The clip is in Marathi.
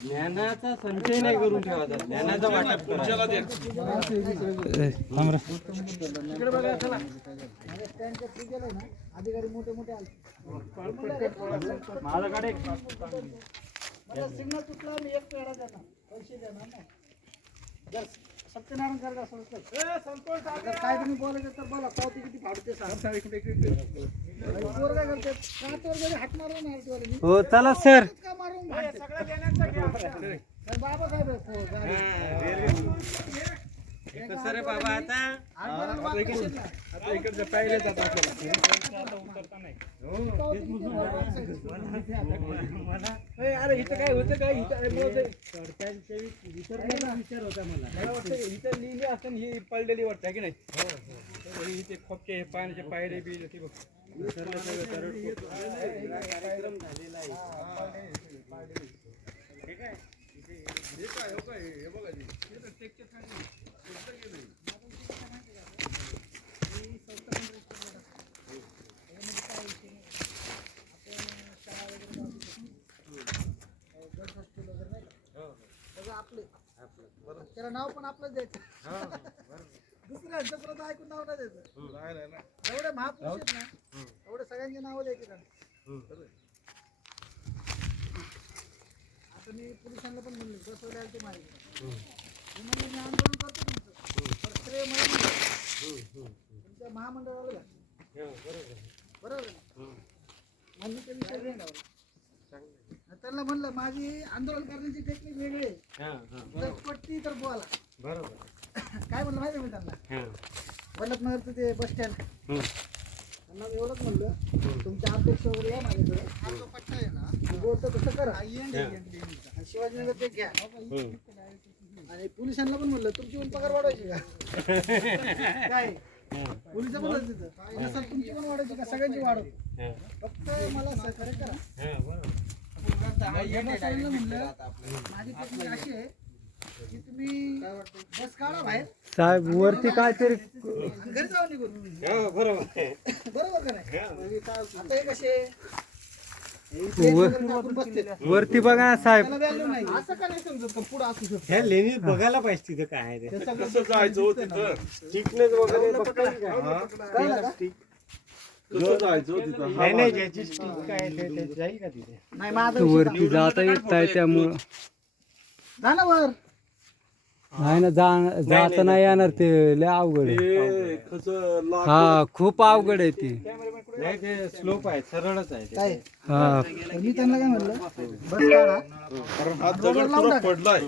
ज्ञानाचा संचय नाही करून ठेवायचा ज्ञानाचा वाटप अधिकारी मोठे मोठे आले माझ्याकडे मला सिग्नल तुटला मी एक पेढा देणार पैसे देणार ना जर सत्यनारायण करत असेल काय तुम्ही बोलायचं तर बोला पावती किती फाडते सांग करते हात हो चला सर का मारून भांडते? तर बाबासाहेब आहे, हो, गाडी. कसं रे बाबा आता इकडचं माफ करेल ना. अरे इथं काय होतं काय विचार होता मला वाटतं इथं लिहिली असं ही पडलेली वाटतं की नाही इथे खोपचे पाण्याचे पायरे बी ते बघ कार्यक्रम त्याला नाव पण आपलंच द्यायचं. दुसऱ्यांचं परत ऐकून नाव नाही द्यायचं. एवढे महापुरुष आहेत ना एवढे सगळ्यांची नावं द्यायची त्यांना. आता मी पोलिसांना पण म्हणलं बसवल्या ते माहिती मी म्हणलं मी आंदोलन करतो तुमचं. पण नाही. द्यायचं. तुमच्या महामंडळाला द्या. बरोबर आहे. ना? मान्यता विषय लावला. त्यांना म्हणलं माझी आंदोलन करण्याची टेक्निक वेगळी आहे. हा हा जर पटती तर बोला. बरोबर काय म्हणलं माहिती मी त्यांना? हा. वल्लभनगरचं ते बस स्टँड. त्यांना मी एवढंच म्हणलं तुमच्या अध्यक्ष वगैरे या माझ्याकडे. हा जो पट्टा आहे ना. तसं करा. आणि शिवाजीनगर ते घ्या. हम्म. आणि पोलिसांना पण म्हणलं तुमची पण पगार वाढवायची का? काय? पोलीस नसेल तुमची पण वाढवायची का? सगळ्यांची वाढव. हा. फक्त मला सहकार्य करा. हा, म्हणलं माझी अशी आहे की तुम्ही बस काढा बाहेर. साहेब वरती काहीतरी आणि घरी जाऊ निघून. हो. बरोबर का नाही हा. आता हे कसे हे इथे वगैरे टाकून बसलेले. वरती बघा साहेब. त्याला व्हॅल्यू नाही. असं का नाही समजत? का पुढं असू शकतं. ह्या लेणी बघायला पाहिजे तिथं काय आहे ते. कसं जायचं हो तिथं? स्टिकनेस वगैरे बघता की? काय? कळलं का? कसं जायचं हो तिथं? नाही नाही ज्याची स्टिक काय आहे ते- ते जाईल का तिथे? नाही माझा विषय वरती जाता येत नाही त्यामुळं. जा ना वर. नाही ना जा जाता नाही येणार ते लय अवघड आहे. हा खूप अवघड आहे ती. नाही ते स्लोप आहे सरळच आहे ते. काय? हा. तर मी त्यांना काय म्हणलं? बस काढा कारण दगड पुरा पडलाय.